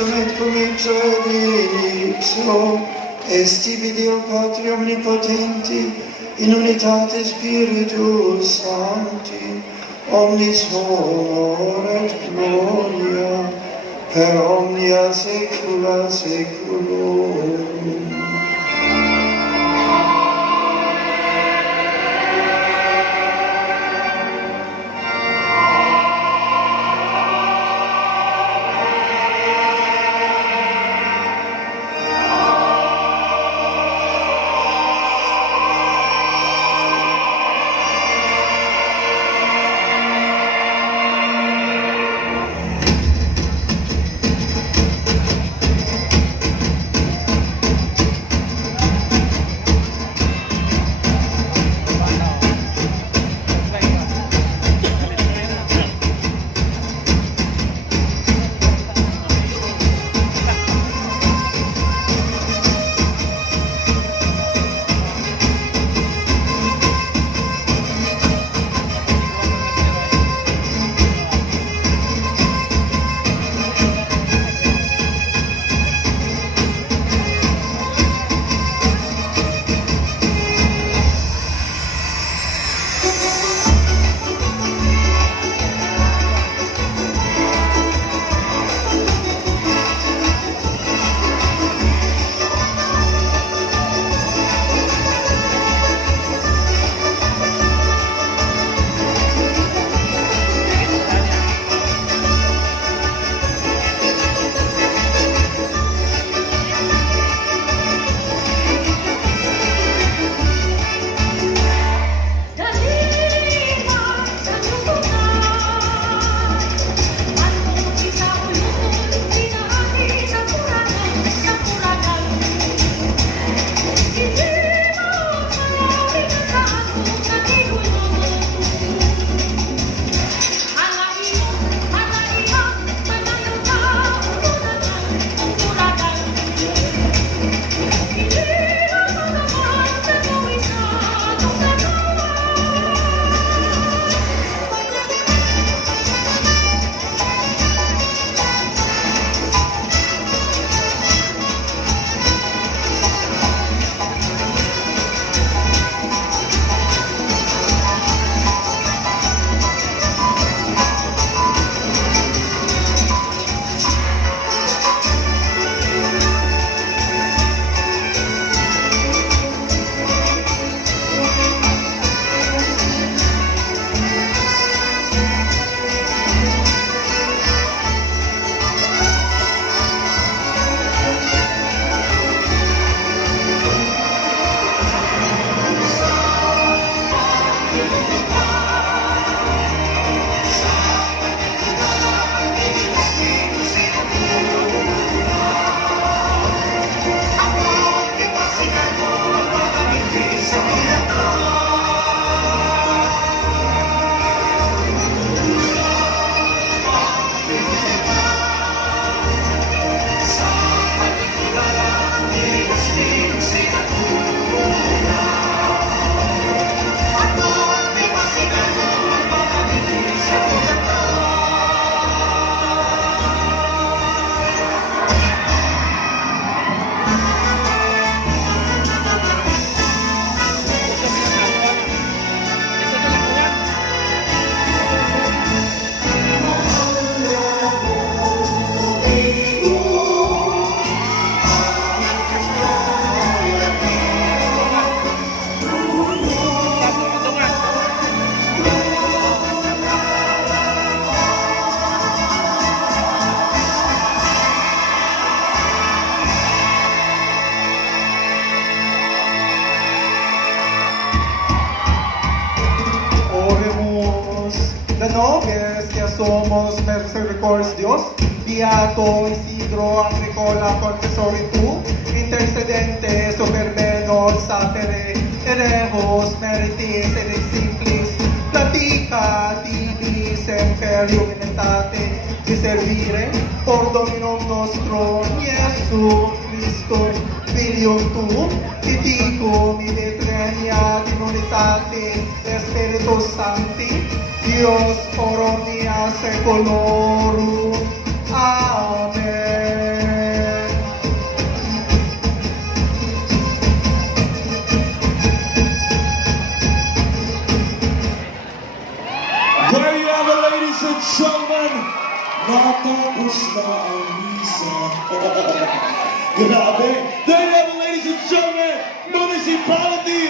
Ipsum et cum ipso et in ipso, esti Deo Patri omnipotenti, in unitate Spiritus Sancti, omnis honor et gloria, per omnia saecula saeculorum. somos Misericordias Dios, Beato Isidro Agricola, confessor tu, intercedente super menos sapere, eremos meritis et simplis, platica tibi semper humilitate, di servire por Dominum nostro, Iesu Christo, Filium tu, titicum in eternia unitate, Spiritus Sancti, Dios por omnia secolorum. Amen. There you have it, ladies and gentlemen. Natapos na ang misa. Grabe. There you have it, ladies and gentlemen. Municipality